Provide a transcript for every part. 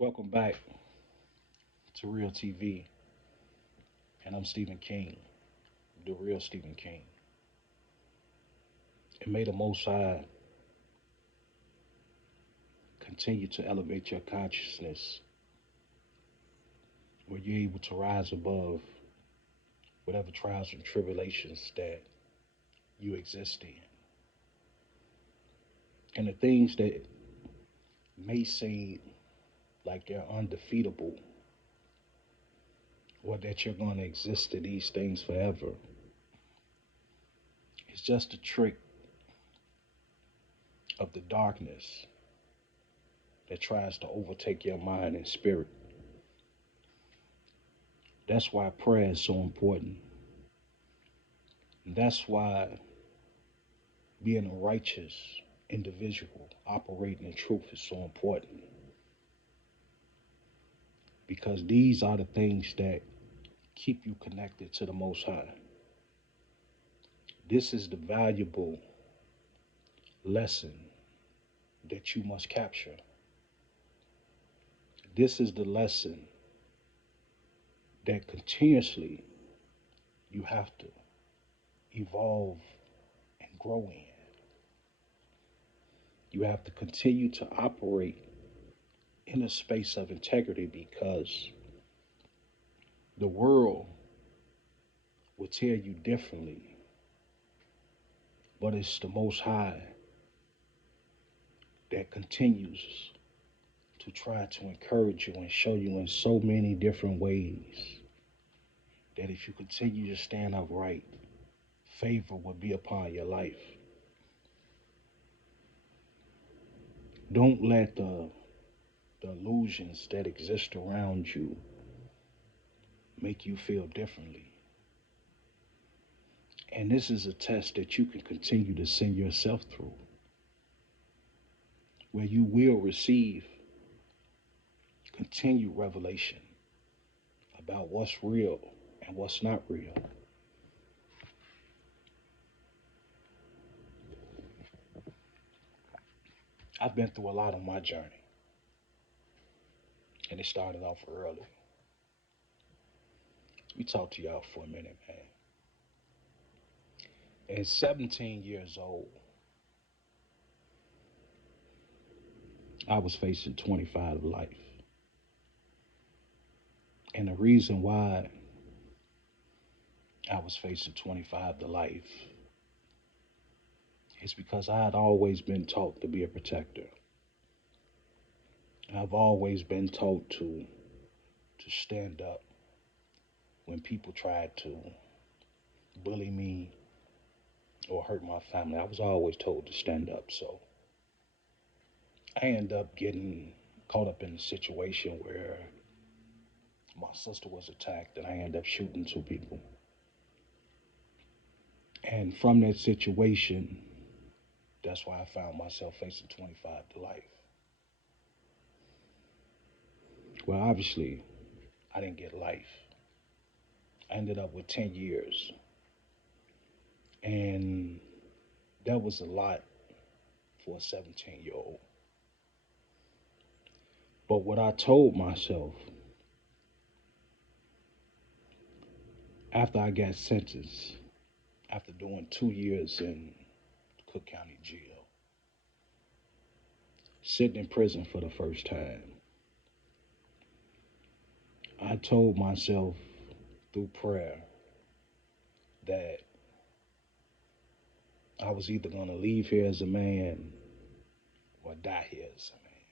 Welcome back to Real TV, and I'm Stephen King, the real Stephen King. And may the Most High continue to elevate your consciousness where you're able to rise above whatever trials and tribulations that you exist in. And the things that may seem like they're undefeatable or that you're going to exist to these things forever, it's just a trick of the darkness that tries to overtake your mind and spirit. That's why prayer is so important. And that's why being a righteous individual operating in truth is so important. Because these are the things that keep you connected to the Most High. This is the valuable lesson that you must capture. This is the lesson that continuously you have to evolve and grow in. You have to continue to operate in a space of integrity because the world will tell you differently, but it's the Most High that continues to try to encourage you and show you in so many different ways that if you continue to stand upright, favor will be upon your life. Don't let the illusions that exist around you make you feel differently. And this is a test that you can continue to send yourself through, where you will receive continued revelation about what's real and what's not real. I've been through a lot on my journey, and it started off early. We talk to y'all for a minute, man. At 17 years old, I was facing 25 life. And the reason why I was facing 25 to life is because I had always been taught to be a protector. I've always been taught to stand up when people tried to bully me or hurt my family. I was always told to stand up. So I ended up getting caught up in a situation where my sister was attacked and I ended up shooting two people. And from that situation, that's why I found myself facing 25 to life. Well, obviously, I didn't get life. I ended up with 10 years. And that was a lot for a 17-year-old. But what I told myself after I got sentenced, after doing 2 years in Cook County Jail, sitting in prison for the first time, I told myself through prayer that I was either going to leave here as a man or die here as a man.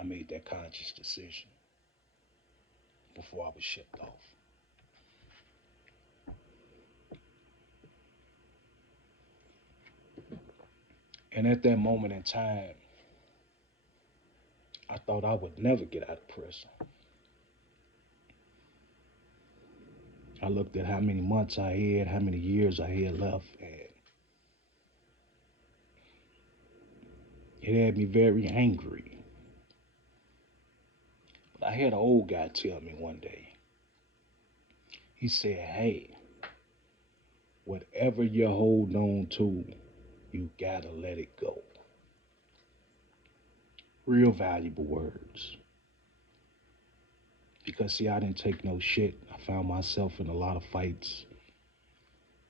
I made that conscious decision before I was shipped off. And at that moment in time, I thought I would never get out of prison. I looked at how many months I had, how many years I had left, and it had me very angry. But I had an old guy tell me one day, he said, hey, whatever you hold on to, you gotta let it go. Real valuable words. Because, see, I didn't take no shit. I found myself in a lot of fights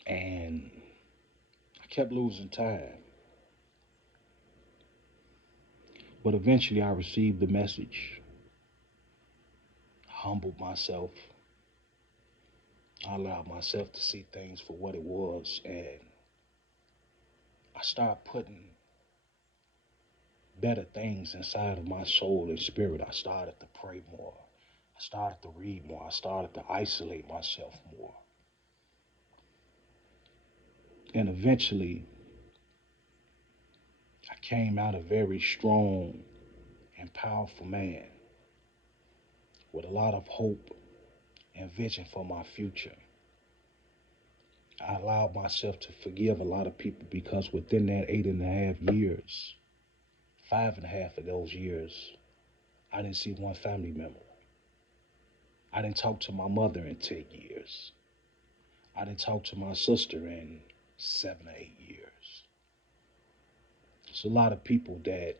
and I kept losing time. But eventually I received the message. I humbled myself. I allowed myself to see things for what it was. And I started putting better things inside of my soul and spirit. I started to pray more. I started to read more. I started to isolate myself more. And eventually, I came out a very strong and powerful man with a lot of hope and vision for my future. I allowed myself to forgive a lot of people because within that 8.5 years, 5.5 of those years, I didn't see one family member. I didn't talk to my mother in 10 years. I didn't talk to my sister in 7 or 8 years. It's a lot of people that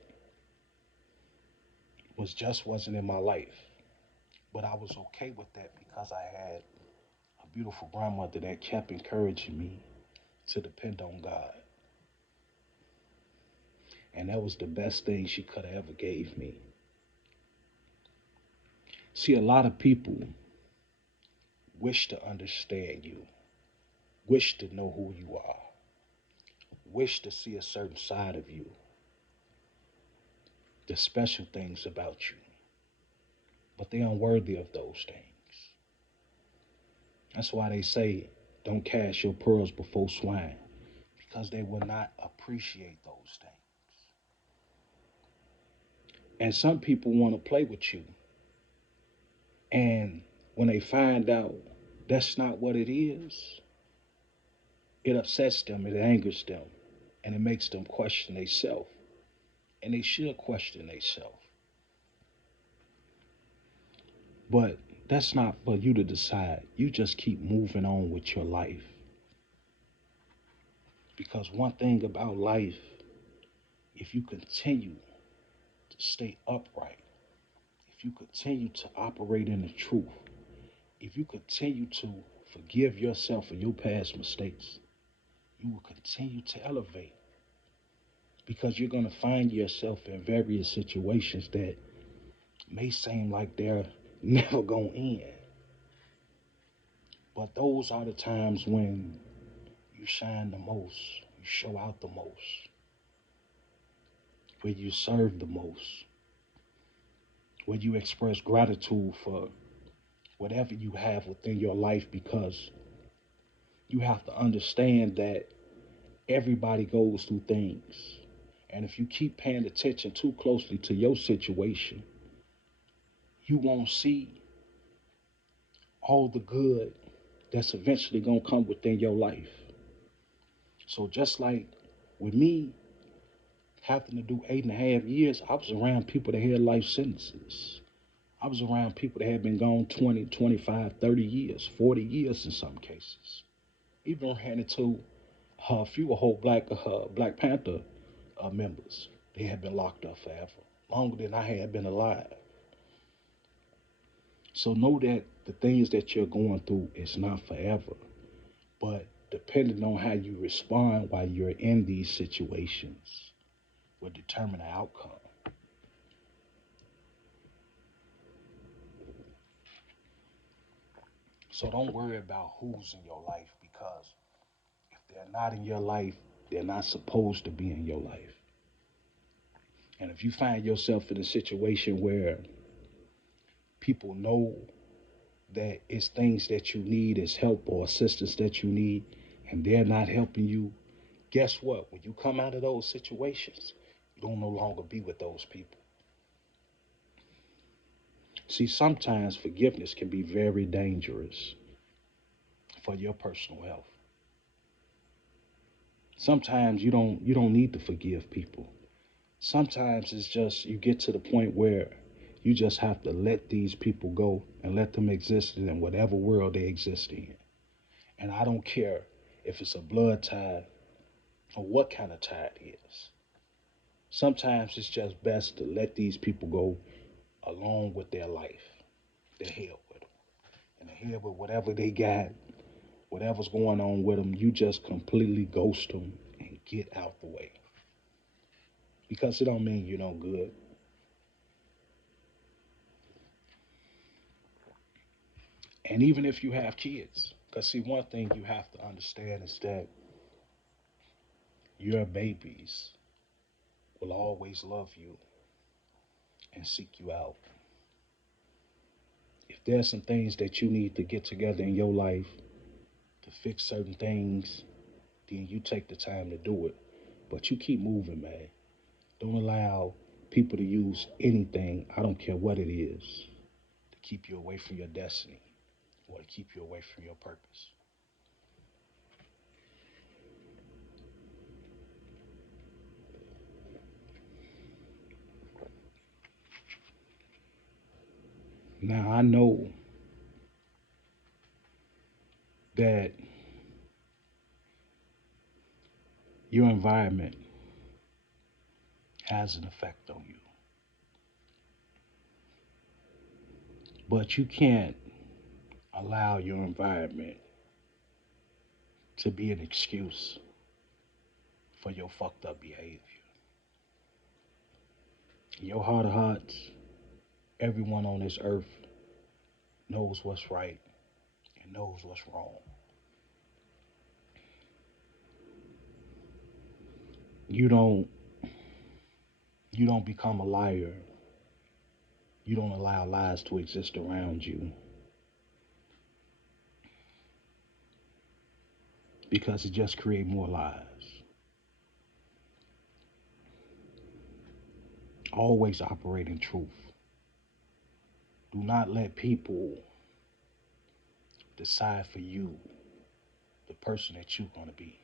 wasn't in my life. But I was okay with that because I had a beautiful grandmother that kept encouraging me to depend on God. And that was the best thing she could have ever gave me. See, a lot of people wish to understand you, wish to know who you are, wish to see a certain side of you, the special things about you, but they're unworthy of those things. That's why they say, don't cast your pearls before swine, because they will not appreciate those things. And some people want to play with you. And when they find out that's not what it is, it upsets them, it angers them, and it makes them question themselves. And they should question themselves. But that's not for you to decide. You just keep moving on with your life. Because one thing about life, if you continue to stay upright, if you continue to operate in the truth, if you continue to forgive yourself for your past mistakes, you will continue to elevate because you're going to find yourself in various situations that may seem like they're never going to end. But those are the times when you shine the most, you show out the most, where you serve the most, where you express gratitude for whatever you have within your life because you have to understand that everybody goes through things. And if you keep paying attention too closely to your situation, you won't see all the good that's eventually going to come within your life. So just like with me having to do 8.5 years, I was around people that had life sentences. I was around people that had been gone 20, 25, 30 years, 40 years in some cases. Even ran into a few whole Black Panther members. They had been locked up forever, longer than I had been alive. So know that the things that you're going through is not forever. But depending on how you respond while you're in these situations will determine the outcome. So don't worry about who's in your life because if they're not in your life, they're not supposed to be in your life. And if you find yourself in a situation where people know that it's things that you need, it's help or assistance that you need, and they're not helping you, guess what? When you come out of those situations, you don't no longer be with those people. See, sometimes forgiveness can be very dangerous for your personal health. Sometimes you don't need to forgive people. Sometimes it's just you get to the point where you just have to let these people go and let them exist in whatever world they exist in. And I don't care if it's a blood tie or what kind of tie it is. Sometimes it's just best to let these people go along with their life. The hell with them. And the hell with whatever they got, whatever's going on with them, you just completely ghost them and get out the way. Because it don't mean you're no good. And even if you have kids, because see, one thing you have to understand is that your babies will always love you and seek you out. If there's some things that you need to get together in your life to fix certain things, then you take the time to do it. But you keep moving, man. Don't allow people to use anything, I don't care what it is, to keep you away from your destiny or to keep you away from your purpose. Now, I know that your environment has an effect on you, but you can't allow your environment to be an excuse for your fucked up behavior. In your heart of hearts, everyone on this earth knows what's right and knows what's wrong. You don't you don't become a liar. You don't allow lies to exist around you because it just creates more lies. Always operate in truth. Do not let people decide for you the person that you're going to be.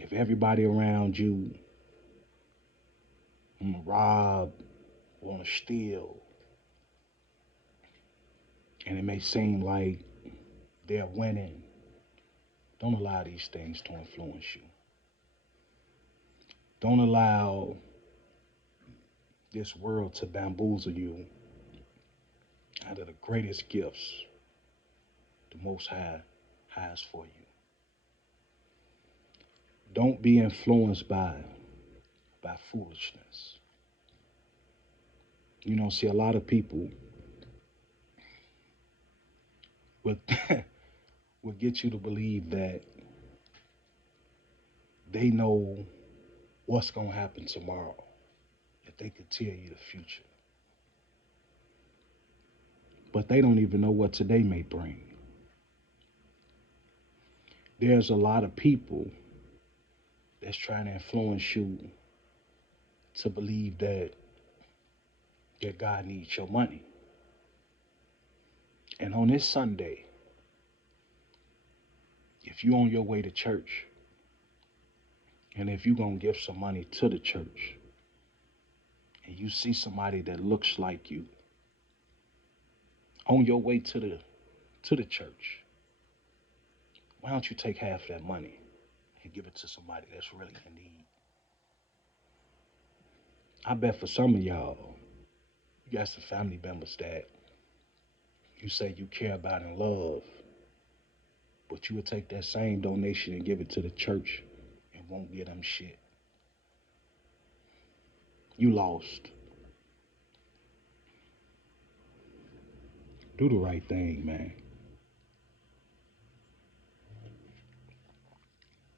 If everybody around you want to rob, want to steal, and it may seem like they're winning, don't allow these things to influence you. Don't allow this world to bamboozle you out of the greatest gifts the Most High has for you. Don't be influenced by foolishness. See, a lot of people will will get you to believe that they know what's gonna happen tomorrow, that they could tell you the future, but they don't even know what today may bring. There's a lot of people that's trying to influence you to believe that God needs your money. And on this Sunday, if you're on your way to church, and if you're gonna give some money to the church, and you see somebody that looks like you on your way to the church, why don't you take half that money and give it to somebody that's really in need? I bet for some of y'all, you got some family members that you say you care about and love, but you would take that same donation and give it to the church and won't give them shit. You lost. Do the right thing, man.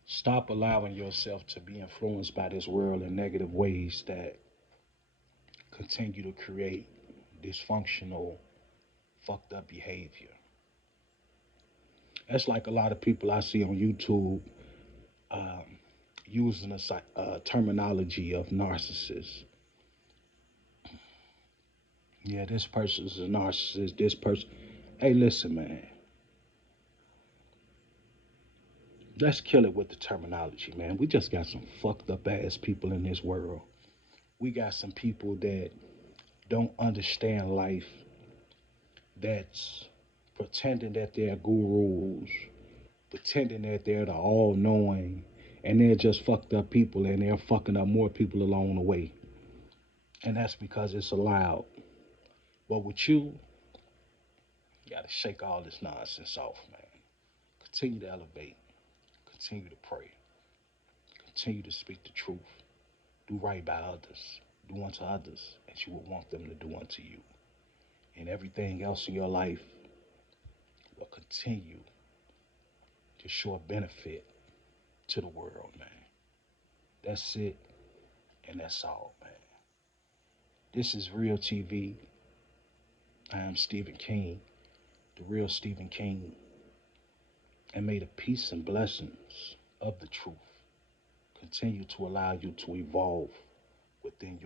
Stop allowing yourself to be influenced by this world in negative ways that continue to create dysfunctional, fucked up behavior. That's like a lot of people I see on YouTube um, using a terminology of narcissist. Yeah, this person's a narcissist. This person. Hey, listen, man. Let's kill it with the terminology, man. We just got some fucked up ass people in this world. We got some people that don't understand life, that's pretending that they're gurus, pretending that they're the all knowing, And they're just fucked up people, and they're fucking up more people along the way. And that's because it's allowed. But with you gotta shake all this nonsense off, man. Continue to elevate. Continue to pray. Continue to speak the truth. Do right by others. Do unto others as you would want them to do unto you. And everything else in your life will continue to show a benefit to the world, man. That's it, and that's all, man. This is Real TV. I am Stephen King, the real Stephen King, and may the peace and blessings of the truth continue to allow you to evolve within